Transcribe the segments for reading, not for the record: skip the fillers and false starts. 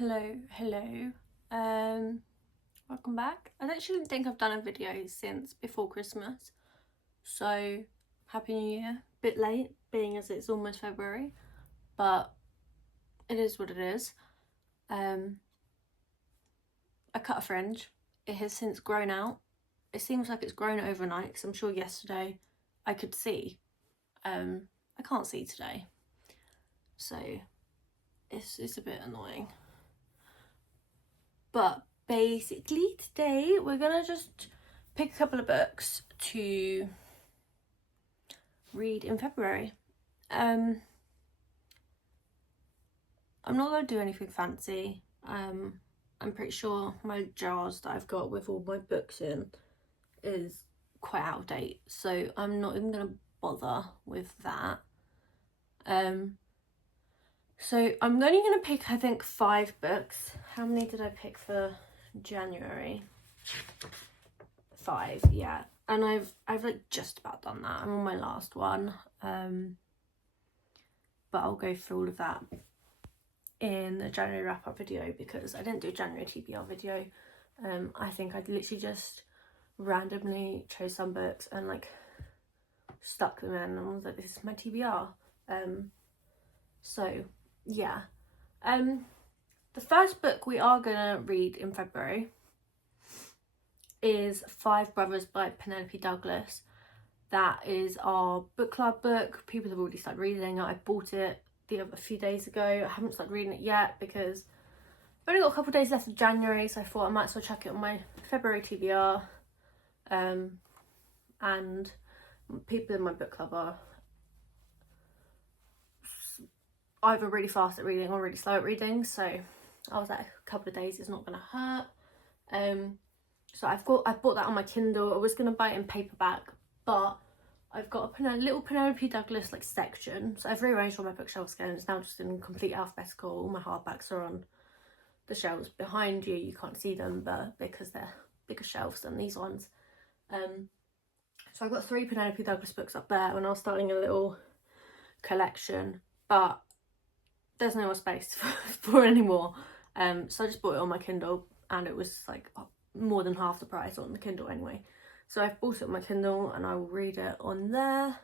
Hello. Welcome back. I actually think I've done a video since before Christmas, so Happy New Year. Bit late, being as it's almost February, but it is what it is. I cut a fringe. It has since grown out. It seems like it's grown overnight, because I'm sure yesterday I could see. I can't see today, so it's a bit annoying. But basically today we're gonna just pick a couple of books to read in February. I'm not gonna do anything fancy. I'm pretty sure my jars that I've got with all my books in is quite out of date, so I'm not even gonna bother with that. So I'm only going to pick, I think, 5 books. How many did I pick for January? 5, yeah. And I've like just about done that. I'm on my last one. But I'll go through all of that in the January wrap-up video, because I didn't do a January TBR video. I think I literally just randomly chose some books and like stuck them in and was like, this is my TBR. So yeah, the first book we are gonna read in February is Five Brothers by Penelope Douglas. That is our book club book. People have already started reading it. I bought it a few days ago. I haven't started reading it yet because I've only got a couple of days left of January, so I thought I might as well chuck it on my February TBR. And people in my book club are either really fast at reading or really slow at reading, so I was like, a couple of days is not gonna hurt. So I bought that on my Kindle. I was gonna buy it in paperback, but I've got a little Penelope Douglas like section, so I've rearranged all my bookshelves again. It's now just in complete alphabetical. All my hardbacks are on the shelves behind you. You can't see them, but because they're bigger shelves than these ones. So I've got 3 Penelope Douglas books up there when I was starting a little collection, but there's no more space for it anymore. So I just bought it on my Kindle, and it was like more than half the price on the Kindle anyway. So I've bought it on my Kindle and I will read it on there.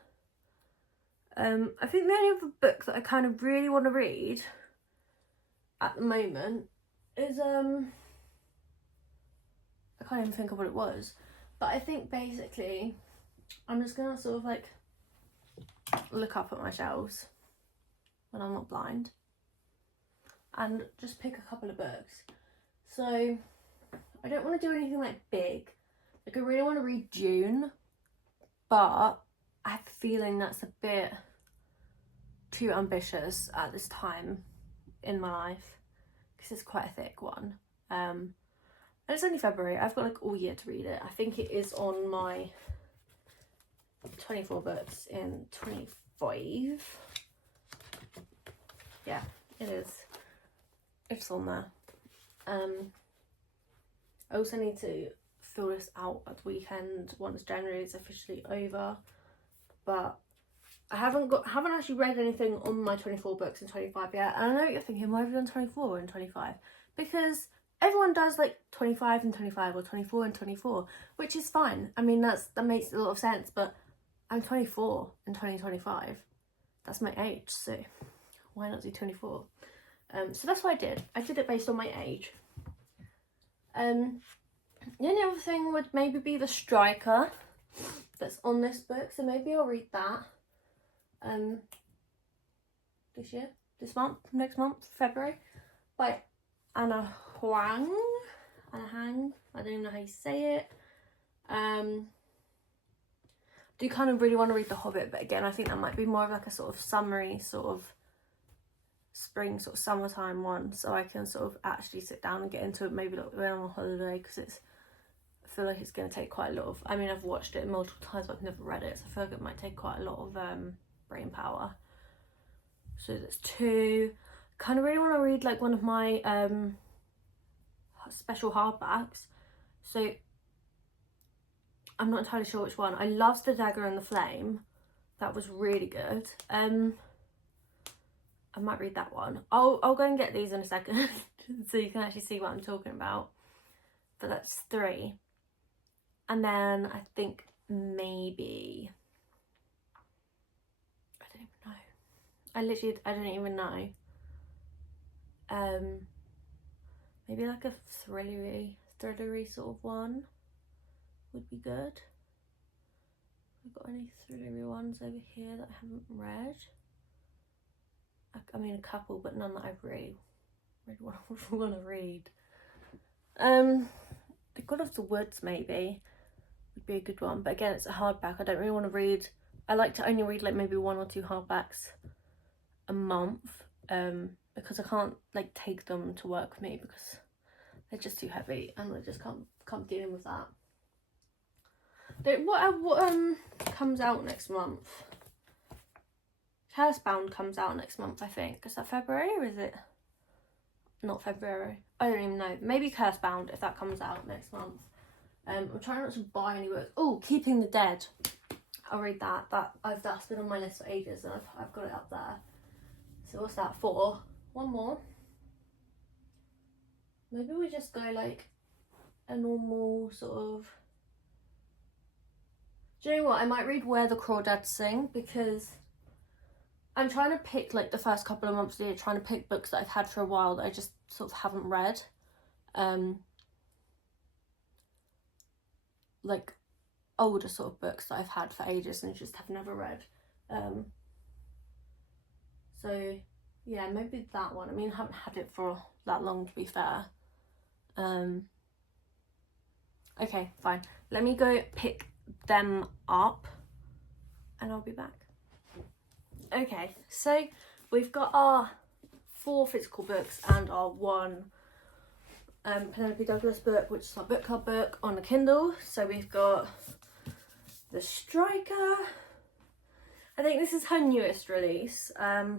I think the only other book that I kind of really want to read at the moment is I can't even think of what it was, but I think basically I'm just gonna sort of like look up at my shelves when I'm not blind and just pick a couple of books. So I don't want to do anything like big. Like I really want to read June, but I have a feeling that's a bit too ambitious at this time in my life, because it's quite a thick one. And it's only February. I've got like all year to read it. I think it is on my 24 books in 25. Yeah, it is. It's on there. I also need to fill this out at the weekend once January is officially over, but I haven't actually read anything on my 24 books in 25 yet. And I know what you're thinking, why have you done 24 and 25? Because everyone does like 25 and 25 or 24 and 24, which is fine. I mean, that makes a lot of sense, but I'm 24 in 2025. That's my age, so why not do 24? So that's what I did. I did it based on my age. The only other thing would maybe be The Striker that's on this book, so maybe I'll read that next month, February, by Ana Huang. I don't even know how you say it. Do kind of really want to read The Hobbit, but again I think that might be more of like a sort of summery, sort of spring, sort of summertime one, so I can sort of actually sit down and get into it maybe like when I'm on holiday, because I feel like it's going to take quite a lot of, I mean I've watched it multiple times but I've never read it, so I feel like it might take quite a lot of brain power. So that's 2. Kind of really want to read like one of my special hardbacks, so I'm not entirely sure which one. I loved The Dagger and the Flame. That was really good. I might read that one. I'll go and get these in a second. so you can actually see what I'm talking about. But that's 3. And then I think maybe, I don't even know. I don't even know. Maybe like a thrillery sort of one would be good. I've got any thrillery ones over here that I haven't read. I mean a couple, but none that I've really want to read. The God of the Woods maybe would be a good one, but again it's a hardback. I don't really want to read. I like to only read like maybe 1 or 2 hardbacks a month, because I can't like take them to work with me because they're just too heavy and I just can't deal with that. What comes out next month? Housebound comes out next month, I think. Is that February or is it not February? I don't even know. Maybe Housebound if that comes out next month. I'm trying not to buy any books. Oh, Keeping the Dead. I'll read that. That's been on my list for ages and I've got it up there. So what's that for? 1 more. Maybe we just go like a normal sort of. Do you know what? I might read Where the Crawdads Sing because I'm trying to pick like the first couple of months of the year, trying to pick books that I've had for a while that I just sort of haven't read. Like older sort of books that I've had for ages and just have never read. So yeah, maybe that one. I mean, I haven't had it for that long to be fair. Okay, fine. Let me go pick them up and I'll be back. Okay, so we've got our 4 physical books and our 1 Penelope Douglas book, which is our book club book on the Kindle. So we've got The Striker. I think this is her newest release. Or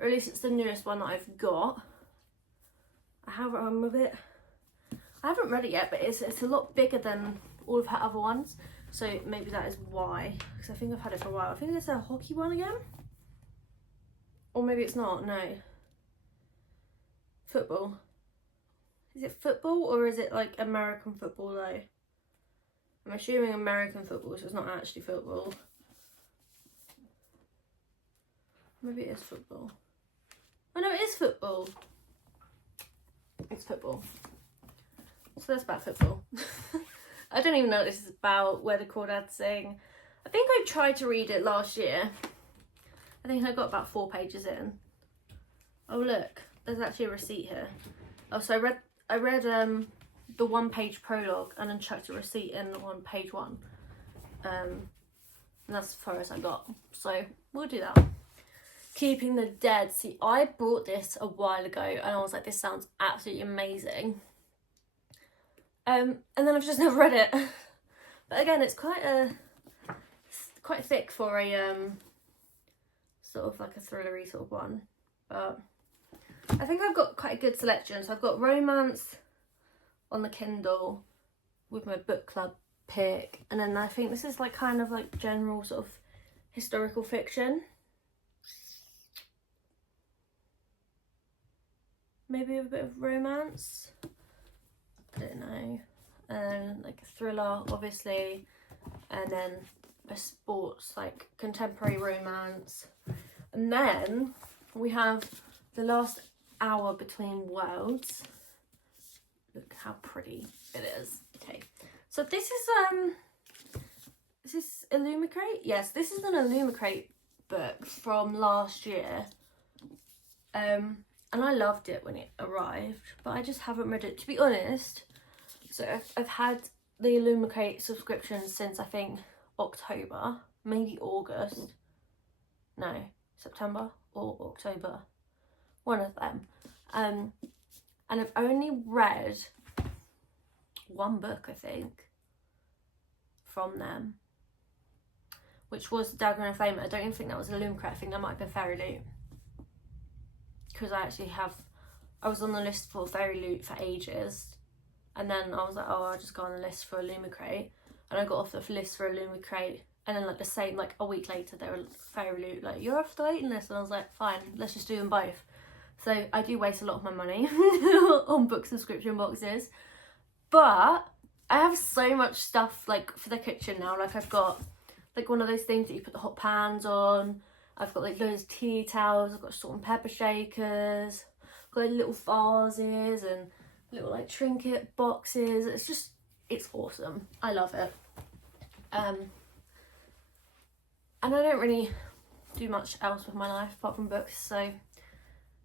at least it's the newest one that I've got. I have it on with it. I haven't read it yet, but it's a lot bigger than all of her other ones. So maybe that is why, because I think I've had it for a while. I think it's a hockey one again. Or maybe it's not, no. Football. Is it football or is it like American football though? I'm assuming American football, so it's not actually football. Maybe it is football. Oh no, it is football. It's football. So that's about football. I don't even know what this is about, Where the Crawdads Sing. I think I tried to read it last year. I think I got about 4 pages in. Oh look, there's actually a receipt here. Oh, so I read the 1-page prologue and then chucked a receipt in on page 1. And that's as far as I got. So we'll do that. Keeping the Dead. See, I bought this a while ago and I was like, this sounds absolutely amazing. And then I've just never read it. But again, it's quite thick for a sort of like a thrillery sort of one. But I think I've got quite a good selection. So I've got romance on the Kindle with my book club pick, and then I think this is like kind of like general sort of historical fiction. Maybe a bit of romance. I don't know. And then like a thriller, obviously, and then a sports, like contemporary romance. And then we have The Last Hour Between Worlds. Look how pretty it is. Okay, so this is Illumicrate? Yes, this is an Illumicrate book from last year. And I loved it when it arrived, but I just haven't read it, to be honest. So I've had the Illumicrate subscription since I think October, maybe August. No, September or October. One of them. And I've only read 1 book, I think, from them, which was Dagger and Flame. I don't even think that was Illumicrate. I think that might have been Fairy Loot. Because I was on the list for Fairy Loot for ages, and then I was like, oh, I'll just go on the list for Illumicrate, and I got off the list for Illumicrate, and then like the same, like a week later, they were Fairy Loot, like, you're off the waiting list, and I was like, fine, let's just do them both. So I do waste a lot of my money on book subscription boxes. But I have so much stuff like for the kitchen now. Like I've got like one of those things that you put the hot pans on. I've got like loads of tea towels. I've got salt and pepper shakers. I've got like little vases and little like trinket boxes. It's awesome. I love it. And I don't really do much else with my life apart from books, so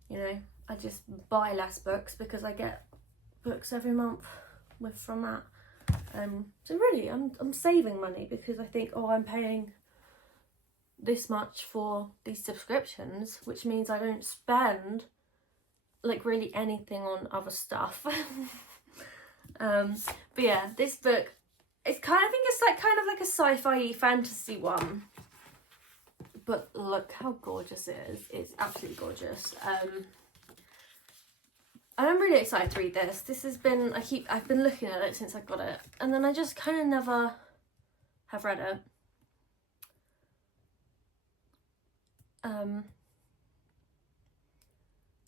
you know, I just buy less books because I get books every month from that. So really I'm saving money because I think, oh, I'm paying this much for these subscriptions, which means I don't spend like really anything on other stuff. But yeah, this book, I think it's like kind of like a sci-fi fantasy one. But look how gorgeous it is. It's absolutely gorgeous. And I'm really excited to read this. This has been, I've been looking at it since I got it. And then I just kind of never have read it.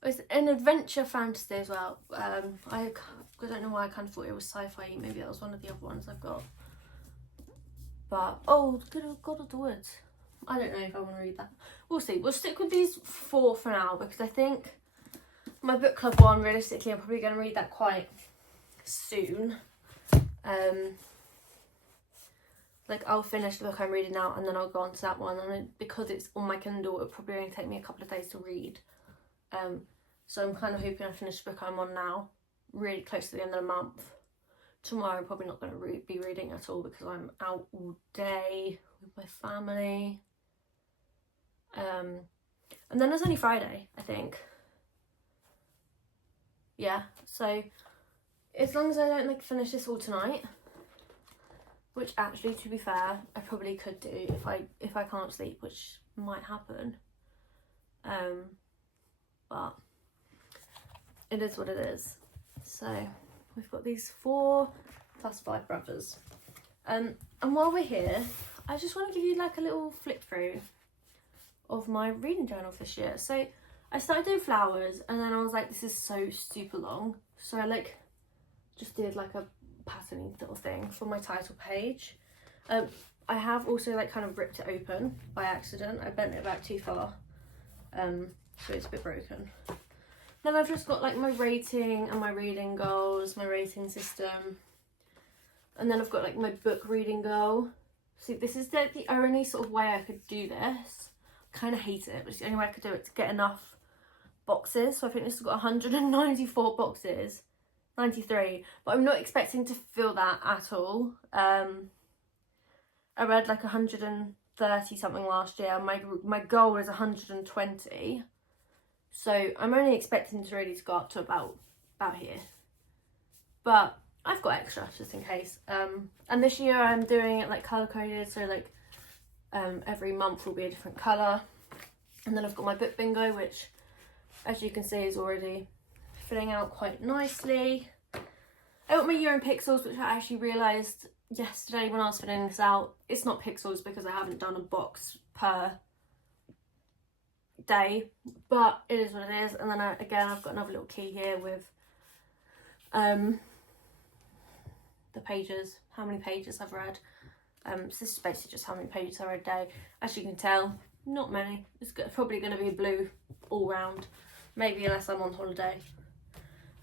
It's an adventure fantasy as well. I don't know why I kind of thought it was sci-fi. Maybe that was one of the other ones I've got. But, oh, good old God of the Woods. I don't know if I want to read that. We'll see. We'll stick with these 4 for now because I think my book club one, realistically, I'm probably going to read that quite soon. Like I'll finish the book I'm reading now and then I'll go on to that one. And because it's on my Kindle, it'll probably only take me a couple of days to read. So I'm kind of hoping I finish the book I'm on now really close to the end of the month. Tomorrow I'm probably not going to be reading at all because I'm out all day with my family. And then it's only Friday, I think. Yeah, so as long as I don't like finish this all tonight, which actually, to be fair, I probably could do if I can't sleep, which might happen. But it is what it is. So we've got these 4 plus 5 brothers. And while we're here, I just want to give you like a little flip through of my reading journal this year. So I started doing flowers and then I was like, this is so super long. So I like just did like a patterning little thing for my title page. I have also like kind of ripped it open by accident. I bent it back too far. So it's a bit broken. Then I've just got like my rating and my reading goals, my rating system. And then I've got like my book reading goal. See, this is the only sort of way I could do this. I kind of hate it, but it's the only way I could do it to get enough boxes. So I think this has got 194 boxes, 93. But I'm not expecting to fill that at all. I read like 130 something last year. My goal is 120. So I'm only expecting to really go up to about here. But I've got extra just in case. And this year I'm doing it like colour coded, so like every month will be a different colour. And then I've got my book bingo, which as you can see is already filling out quite nicely. I got my year in pixels, which I actually realised yesterday when I was filling this out. It's not pixels because I haven't done a box per day, but it is what it is. And then again I've got another little key here with the pages, how many pages I've read. So this is basically just how many pages I read a day. As you can tell, not many. It's probably going to be blue all round, maybe unless I'm on holiday.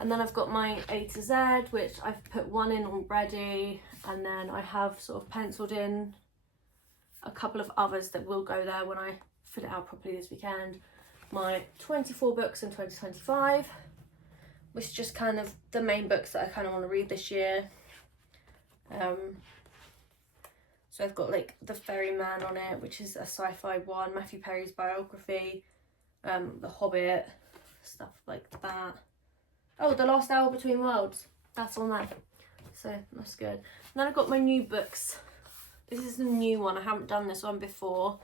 And then I've got my A to Z, which I've put 1 in already, and then I have sort of penciled in a couple of others that will go there when I fill it out properly this weekend. My 24 books in 2025, which is just kind of the main books that I kind of want to read this year. So I've got like The Ferryman on it, which is a sci-fi one, Matthew Perry's biography, The Hobbit, stuff like that. Oh, The Last Hour Between Worlds, that's on there, so that's good. And then I've got my new books. This is a new one, I haven't done this one before.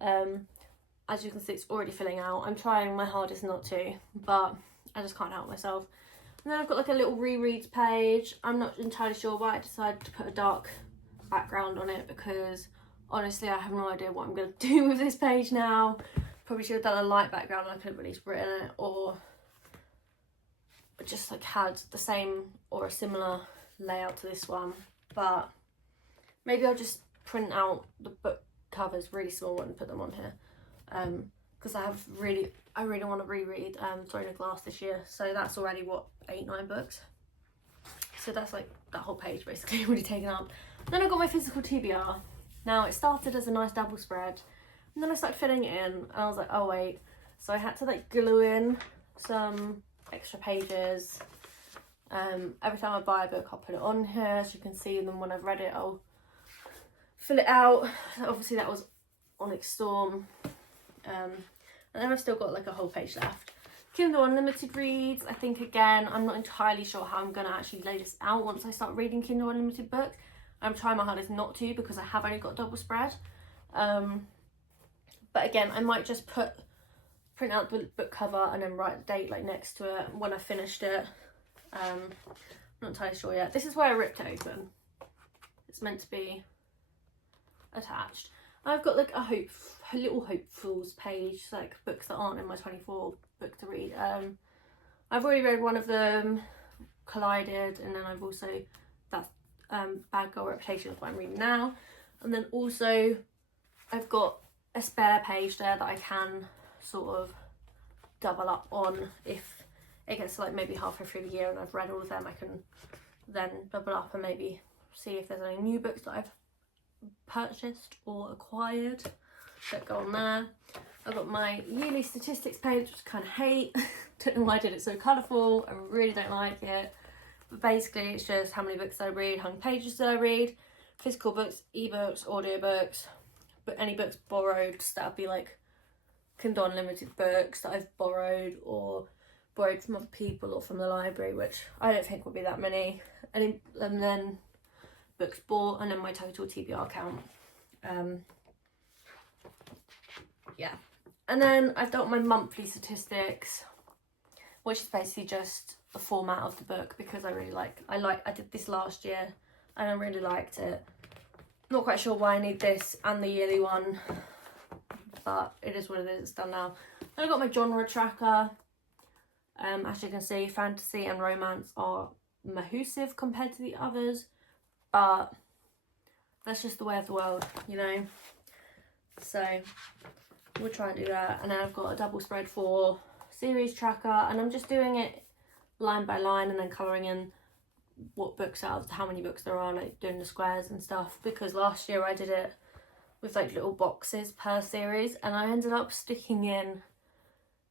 As you can see, it's already filling out. I'm trying my hardest not to, but I just can't help myself. And then I've got like a little rereads page. I'm not entirely sure why I decided to put a dark background on it, because honestly I have no idea what I'm going to do with this page now. Probably should have done a light background and I could have at least written it, or just like had the same or a similar layout to this one, but maybe I'll just print out the book covers really small and put them on here, because I really want to reread Throne of Glass this year, so that's already what, 8-9 books, so that's like that whole page basically already taken up. Then I got my physical TBR. Now it started as a nice double spread, and then I started filling it in, and I was like, oh wait, so I had to like glue in some extra pages. Every time I buy a book I'll put it on here so you can see them. When I've read it I'll fill it out. So obviously that was Onyx Storm, and then I've still got like a whole page left. Kindle Unlimited reads, I think again I'm not entirely sure how I'm gonna actually lay this out once I start reading Kindle Unlimited books. I'm trying my hardest not to, because I have only got double spread, but again I might just print out the book cover and then write the date like next to it when I finished it. I'm not entirely sure yet. This is where I ripped it open. It's meant to be attached. I've got like a little hopefuls page, like books that aren't in my 24 book to read. I've already read one of them, Collided, and then I've also, that's Bad Girl Reputation is what I'm reading now. And then also I've got a spare page there that I can sort of double up on if it gets to like maybe halfway through the year and I've read all of them. I can then double up and maybe see if there's any new books that I've purchased or acquired that go on there. I've got my yearly statistics page, which I kind of hate. Don't know why I did it so colourful. I really don't like it. But basically it's just how many books I read, how many pages do I read, physical books, ebooks, audiobooks, but any books borrowed, so that'd be like Kindle Unlimited books that I've borrowed or borrowed from other people or from the library, which I don't think will be that many. And then books bought, and then my total TBR count. Yeah, and then I've done my monthly statistics, which is basically just the format of the book, because I did this last year and I really liked it. Not quite sure why I need this and the yearly one, but it is what it is. It's done now. Then I got my genre tracker. As you can see, fantasy and romance are massive compared to the others, but that's just the way of the world, you know. So we'll try and do that. And then I've got a double spread for series tracker, and I'm just doing it line by line and then colouring in what books out of how many books there are, like doing the squares and stuff, because last year I did it with like little boxes per series, and I ended up sticking in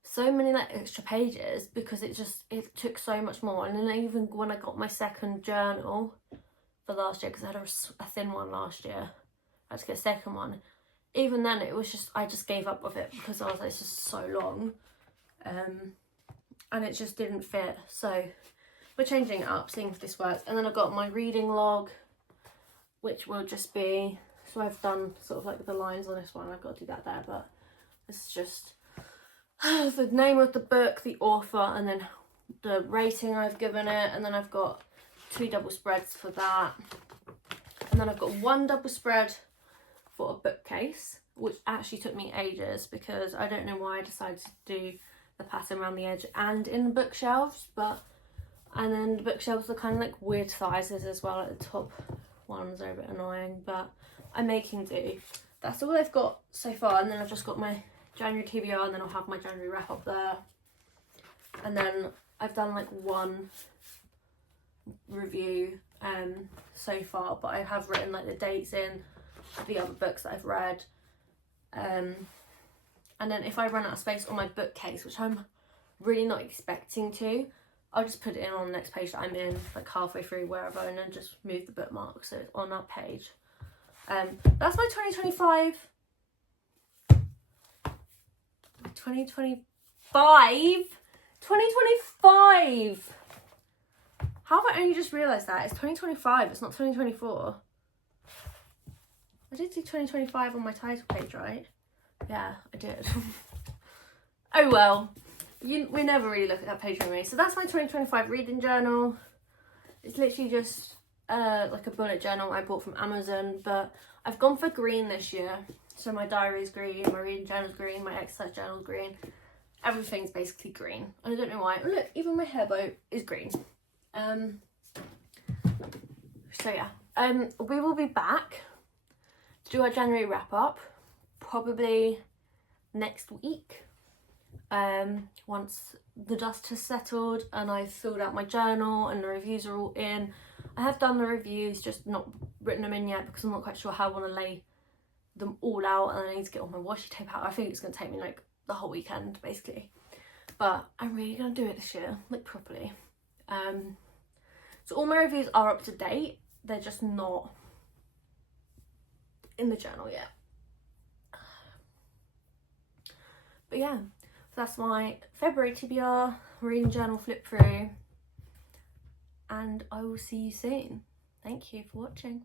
so many like extra pages because it took so much more. And then even when I got my second journal for last year, because I had a thin one last year, I had to get a second one. Even then it was just, I just gave up with it because I was like, it's just so long, and it just didn't fit. So we're changing it up, seeing if this works. And then I've got my reading log, which will just be, so I've done sort of like the lines on this one, I've got to do that there, but this is just the name of the book, the author, and then the rating I've given it. And then I've got 2 double spreads for that, and then I've got 1 double spread for a bookcase, which actually took me ages because I don't know why I decided to do the pattern around the edge and in the bookshelves, and then the bookshelves are kind of like weird sizes as well, at the top ones are a bit annoying, but I'm making do. That's all I've got so far. And then I've just got my January TBR, and then I'll have my January wrap up there. And then I've done like 1 review so far, but I have written like the dates in the other books that I've read. And then if I run out of space on my bookcase, which I'm really not expecting to, I'll just put it in on the next page that I'm in, like halfway through wherever, and then just move the bookmark so it's on that page. That's my 2025. 2025! How have I only just realised that? It's 2025, it's not 2024. I did do 2025 on my title page, right? Yeah, I did. Oh well, we never really look at that page anyway. So that's my 2025 reading journal. It's literally just like a bullet journal I bought from Amazon, but I've gone for green this year. So my diary is green, my reading journal is green, my exercise journal is green. everything's basically green. I don't know why. Oh, look, even my hair bow is green. So yeah, we will be back to do our January wrap up probably next week, once the dust has settled and I've filled out my journal and the reviews are all in. I have done the reviews, just not written them in yet because I'm not quite sure how I want to lay them all out, and I need to get all my washi tape out. I think it's going to take me like the whole weekend basically, but I'm really going to do it this year, like properly. So all my reviews are up to date, they're just not in the journal yet. But yeah, so that's my February TBR reading journal flip through, and I will see you soon. Thank you for watching.